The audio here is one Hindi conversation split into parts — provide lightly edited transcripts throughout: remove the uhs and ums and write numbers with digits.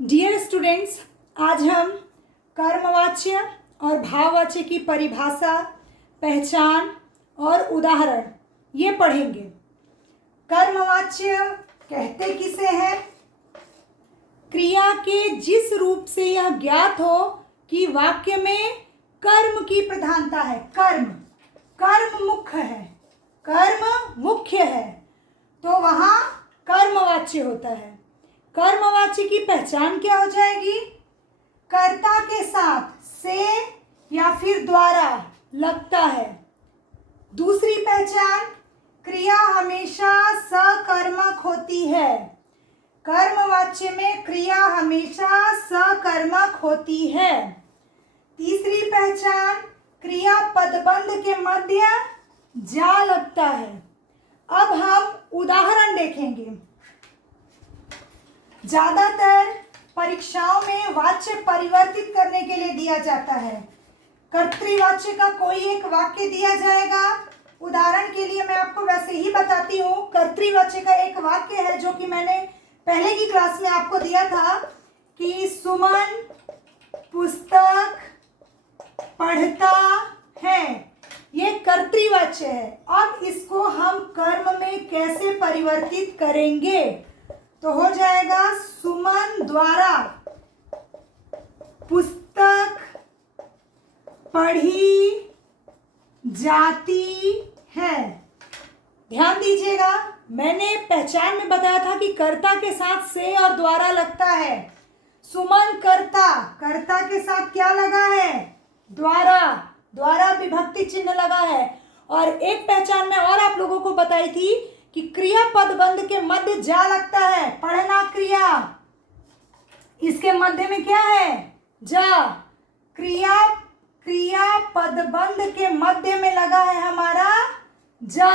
डियर स्टूडेंट्स, आज हम कर्मवाच्य और भाववाच्य की परिभाषा, पहचान और उदाहरण ये पढ़ेंगे। कर्मवाच्य कहते किसे हैं? क्रिया के जिस रूप से यह ज्ञात हो कि वाक्य में कर्म की प्रधानता है। कर्म मुख्य है, कर्म मुख्य है, तो वहाँ कर्मवाच्य होता है। कर्मवाच्य की पहचान क्या हो जाएगी? कर्ता के साथ से या फिर द्वारा लगता है। दूसरी पहचान, क्रिया हमेशा सकर्मक होती है। कर्मवाच्य में क्रिया हमेशा सकर्मक होती है। तीसरी पहचान, क्रिया पदबंध के मध्य जा लगता है। अब हम उदाहरण देखेंगे। ज्यादातर परीक्षाओं में वाच्य परिवर्तित करने के लिए दिया जाता है। कर्तृवाच्य का कोई एक वाक्य दिया जाएगा। उदाहरण के लिए मैं आपको वैसे ही बताती हूँ। कर्तृवाच्य का एक वाक्य है जो कि मैंने पहले की क्लास में आपको दिया था कि सुमन पुस्तक पढ़ता है। ये कर्तृवाच्य है। अब इसको हम कर्म में कैसे परिवर्तित करेंगे? तो हो जाएगा सुमन द्वारा पुस्तक पढ़ी जाती है। ध्यान दीजिएगा, मैंने पहचान में बताया था कि कर्ता के साथ से और द्वारा लगता है। सुमन कर्ता के साथ क्या लगा है? द्वारा विभक्ति चिन्ह लगा है। और एक पहचान में और आप लोगों को बताई थी कि क्रिया पदबंध के मध्य जा लगता है। पढ़ना क्रिया, इसके मध्य में क्या है? जा। क्रिया पदबंध के मध्य में लगा है हमारा जा।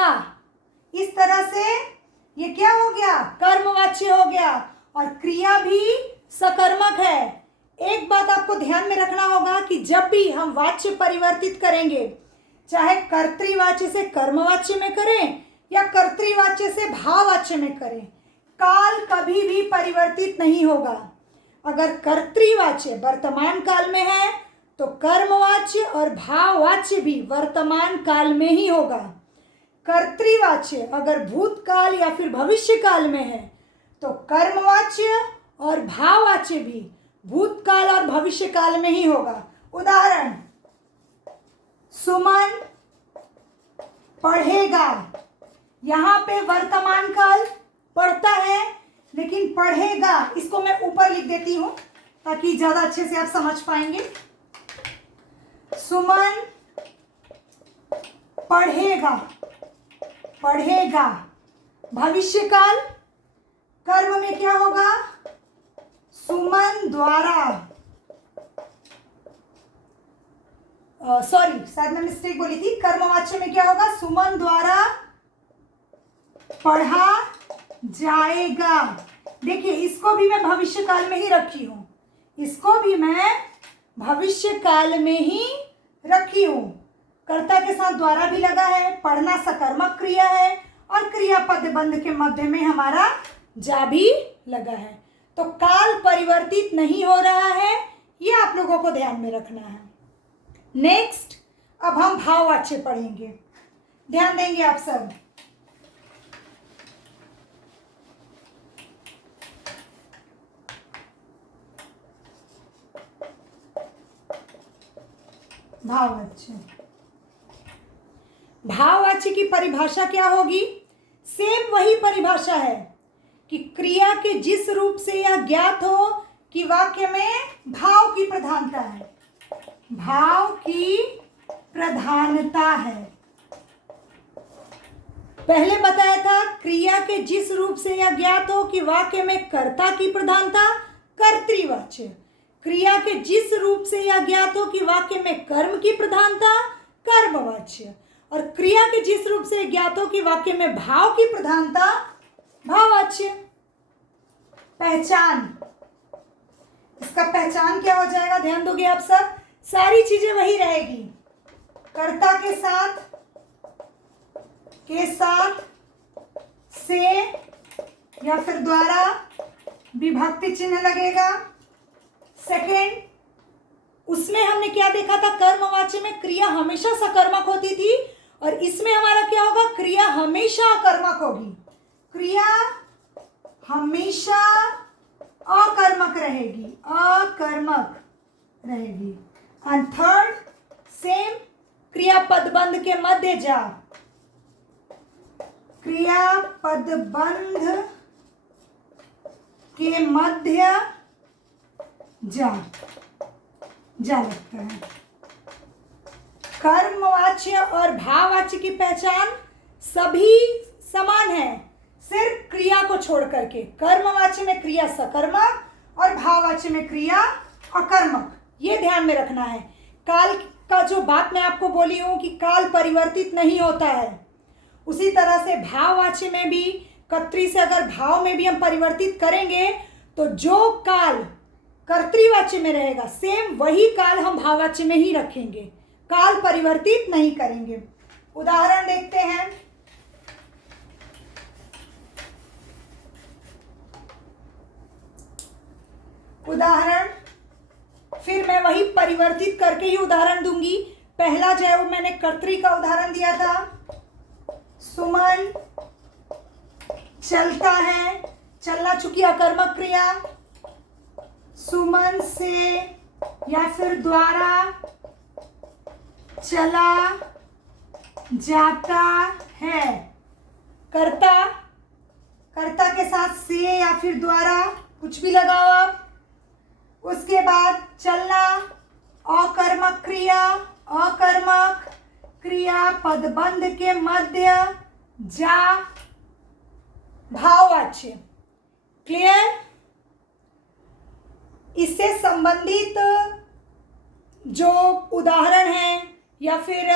इस तरह से ये क्या हो गया? कर्मवाच्य हो गया। और क्रिया भी सकर्मक है। एक बात आपको ध्यान में रखना होगा कि जब भी हम वाच्य परिवर्तित करेंगे, चाहे कर्तृवाच्य से कर्मवाच्य में करें या कर्तृवाच्य से भाववाच्य में करें, काल कभी भी परिवर्तित नहीं होगा। अगर कर्तृवाच्य वर्तमान काल में है तो कर्मवाच्य और भाववाच्य भी वर्तमान काल में ही होगा। कर्तृवाच्य अगर भूतकाल या फिर भविष्य काल में है तो कर्मवाच्य और भाववाच्य भी भूतकाल और भविष्य काल में ही होगा। उदाहरण, सुमन पढ़ेगा। यहाँ पे वर्तमान काल पढ़ता है, लेकिन पढ़ेगा इसको मैं ऊपर लिख देती हूँ ताकि ज्यादा अच्छे से आप समझ पाएंगे। सुमन पढ़ेगा भविष्य काल। कर्म में क्या होगा? सुमन द्वारा, शायद मैं मिस्टेक बोली थी। कर्मवाच्य में क्या होगा? सुमन द्वारा पढ़ा जाएगा। देखिए, इसको भी मैं भविष्य काल में ही रखी हूं। कर्ता के साथ द्वारा भी लगा है। पढ़ना सकर्मक क्रिया है और क्रिया पदबंध के मध्य में हमारा जा भी लगा है। तो काल परिवर्तित नहीं हो रहा है, ये आप लोगों को ध्यान में रखना है। नेक्स्ट, अब हम भाववाच्य पढ़ेंगे। ध्यान देंगे आप सब। भाववाच्य की परिभाषा क्या होगी? सेम वही परिभाषा है कि क्रिया के जिस रूप से यह ज्ञात हो कि वाक्य में भाव की प्रधानता है। पहले बताया था क्रिया के जिस रूप से यह ज्ञात हो कि वाक्य में कर्ता की प्रधानता, कर्तृवाच्य। क्रिया के जिस रूप से यह ज्ञात हो कि वाक्य में कर्म की प्रधानता, कर्मवाच्य। और क्रिया के जिस रूप से ज्ञात हो कि वाक्य में भाव की प्रधानता, भाववाच्य। पहचान, इसका पहचान क्या हो जाएगा? ध्यान दोगे आप सब? सारी चीजें वही रहेगी। कर्ता के साथ से या फिर द्वारा विभक्ति चिन्ह लगेगा। सेकेंड, उसमें हमने क्या देखा था, कर्मवाच्य में क्रिया हमेशा सकर्मक होती थी और इसमें हमारा क्या होगा, क्रिया हमेशा अकर्मक होगी। क्रिया हमेशा अकर्मक रहेगी, अकर्मक रहेगी। एंड थर्ड, सेम, क्रिया पदबंध के मध्य जा, क्रिया पदबंध के मध्य जा लगता है। कर्मवाच्य और भाववाच्य की पहचान सभी समान है, सिर्फ क्रिया को छोड़ करके। कर्मवाच्य में क्रिया सकर्मक और भाववाच्य में क्रिया अकर्मक, ये ध्यान में रखना है। काल का जो बात मैं आपको बोली हूं कि काल परिवर्तित नहीं होता है, उसी तरह से भाववाच्य में भी कर्तृ से अगर भाव में भी हम परिवर्तित करेंगे तो जो काल कर्तृवाच्य में रहेगा सेम वही काल हम भाववाच्य में ही रखेंगे, काल परिवर्तित नहीं करेंगे। उदाहरण देखते हैं। उदाहरण फिर मैं वही परिवर्तित करके ही उदाहरण दूंगी। पहला जो है वो मैंने कर्तृ का उदाहरण दिया था, सुमन चलता है, चलना चूंकि अकर्मक क्रिया, सुमन से या फिर द्वारा चला जाता है। कर्ता, कर्ता के साथ से या फिर द्वारा कुछ भी लगाओ आप। उसके बाद चलना अकर्मक क्रिया, अकर्मक क्रिया पदबंध के मध्य जा भाववाच्य। क्लियर? इससे संबंधित जो उदाहरण है या फिर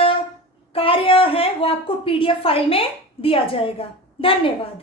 कार्य है वो आपको PDF फाइल में दिया जाएगा। धन्यवाद।